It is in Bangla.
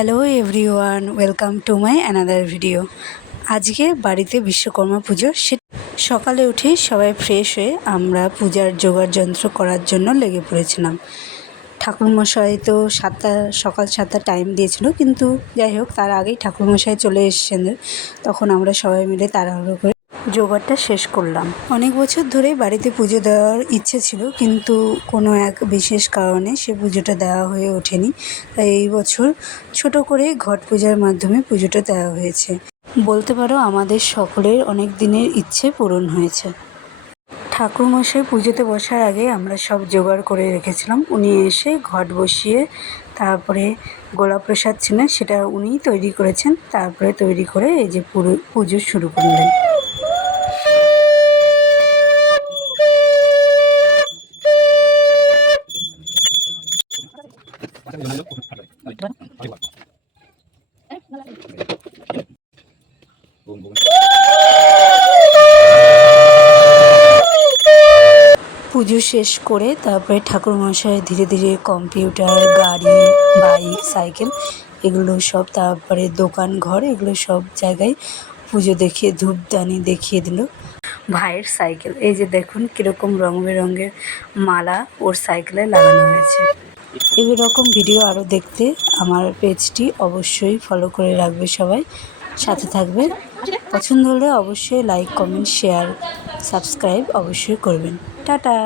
Hello everyone, welcome to my another video. আজকে বাড়িতে বিশ্বকর্মা পুজো। সকালে উঠেই সবাই ফ্রেশ হয়ে আমরা পূজার জোগাড় যন্ত্র করার জন্য লেগে পড়েছিলাম। ঠাকুরমশাই তো সকাল 7টা টাইম দিয়েছিল, কিন্তু যাই হোক তার আগেই ঠাকুরমশাই চলে এসেছেন। তখন আমরা সবাই মিলে তাড়াহুড়ো করে জোগাড়টা শেষ করলাম। অনেক বছর ধরেই বাড়িতে পুজো দেওয়ার ইচ্ছে ছিল, কিন্তু কোনো এক বিশেষ কারণে সে পুজোটা দেওয়া হয়ে ওঠেনি। তাই এই বছর ছোট করে ঘট পূজার মাধ্যমে পুজোটা দেওয়া হয়েছে। বলতে পারো আমাদের সকলের অনেক দিনের ইচ্ছে পূরণ হয়েছে। ঠাকুরমশাই পুজোতে বসার আগে আমরা সব জোগাড় করে রেখেছিলাম। উনি এসে ঘট বসিয়ে তারপরে গোলা প্রসাদ ছিল সেটা উনিই তৈরি করেছেন। তারপরে তৈরি করে এই যে পুজো শুরু করলেন। পুজো শেষ করে তারপরে ঠাকুরমশাই ধীরে ধীরে কম্পিউটার, গাড়ি, বাইক, সাইকেল এগুলো সব, তারপরে দোকান ঘর, এগুলো সব জায়গায় পুজো দেখিয়ে ধূপদানি দেখিয়ে দিল। ভাইয়ের সাইকেল, এই যে দেখুন কীরকম রং বেরঙের মালা ওর সাইকেলে লাগানো হয়েছে। এই রকম ভিডিও আরও দেখতে আমার পেজটি অবশ্যই ফলো করে রাখবে, সবাই সাথে থাকবে। পছন্দ হলে অবশ্যই লাইক, কমেন্ট, শেয়ার, সাবস্ক্রাইব অবশ্যই করবেন। টাটা।